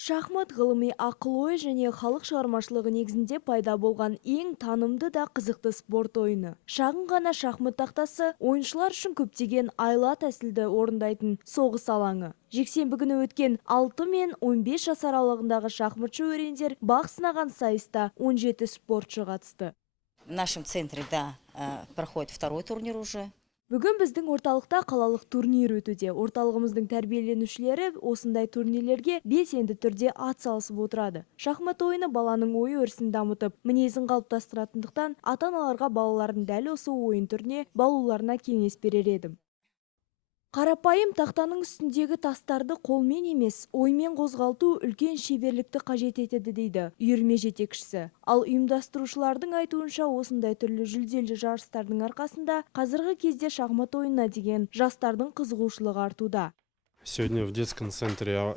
Шахмат ғылыми ақыл-ой және халық шығармашылығы негізінде пайда болған ең танымды да қызықты спорт ойыны. Шағын ғана шахмат тақтасы ойыншылар үшін көптеген айла тәсілді орындайтын соғыс алаңы. Жексенбі күні өткен 6 мен 15 жас аралығындағы шахматшы өрендер бақ сынаған сайыста 17 спортшы қатысты. В нашем центре, да, проходит второй турнир уже. Бүгін біздің орталықта қалалық турнир өтуде. Орталығымыздың тәрбиеленушілері осындай турнирлерге белсенді түрде атсалысып отырады. Шахмат ойыны баланың ой өрісін дамытып, мінезін қалыптастыратындықтан ата-аналарға балалардың дәл осы ойын түріне баулуларына кеңес берер едім. Қарапайым тақтаның үстіндегі тастарды қолмен емес, оймен қозғалту үлкен шеберлікті қажет етеді дейді үйірме жетекшісі. Ал ұйымдастырушылардың айтуынша осындай түрлі жүлделі жарыстардың арқасында қазіргі кезде шахмат ойынына деген жастардың қызығушылығы артуда. Сегодня в детском центре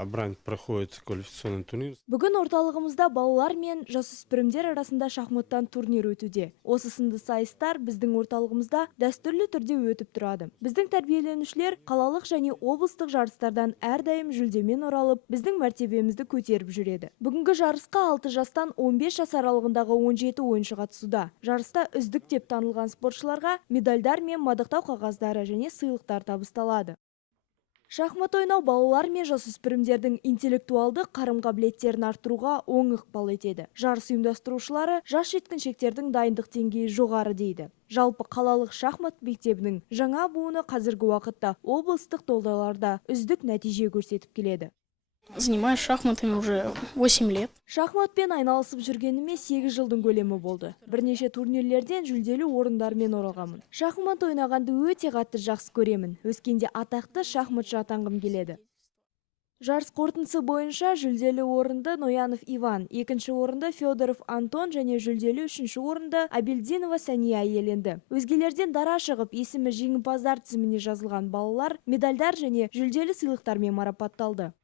Абрань проходит квалификационный турнир. Бүгін орталығымызда балалар мен жасөспірімдер арасында шахматтан турнир өтуде. Осы сынды сайыстар біздің орталығымызда дәстүрлі түрде өтіп тұрады. Біздің тәрбиеленушілер қалалық және облыстық жарыстардан әрдайым жүлдемен оралып, біздің мәртебемізді көтеріп жүреді. Бүгінгі жарысқа 6 жастан 15 жас аралығындағы 17 ойыншы қатысуда. Жарыста үздік деп танылған спортшыларға медальдар мен мадақтау қағаздары және сыйлықтар табысталады. Шахмат ойнау балалар мен жасөспірімдердің интеллектуалды қарым-қабілеттерін арттыруға оң ықпал етеді. Жарыс ұйымдастырушылары жас жеткіншектердің дайындық деңгейі жоғары дейді. Жалпы қалалық шахмат мектебінің жаңа буыны қазіргі уақытта облыстық додаlarda үздік нәтиже көрсетіп келеді. Занимаюсь шахматами уже 8 лет. Шахматпен айналысып жүргеніме 8 жылдың көлемі болды. Бірнеше турнирлерден жүлделі орындармен оралғанмын. Шахмат ойнағанды өте қатты жақсы көремін. Өскенде атақты шахматшы атанғым келеді. Жарыс қорытындысы бойынша жүлделі орынды Ноянов Иван, екінші орынды Федоров Антон және жүлделі үшінші орынды Абельдинова Сәния иеленді. Өзгелерден дара шығып, есімі жеңімпаздар тізіміне жазылған балалар медальдар және жүлделі сыйлықтармен марапатталды.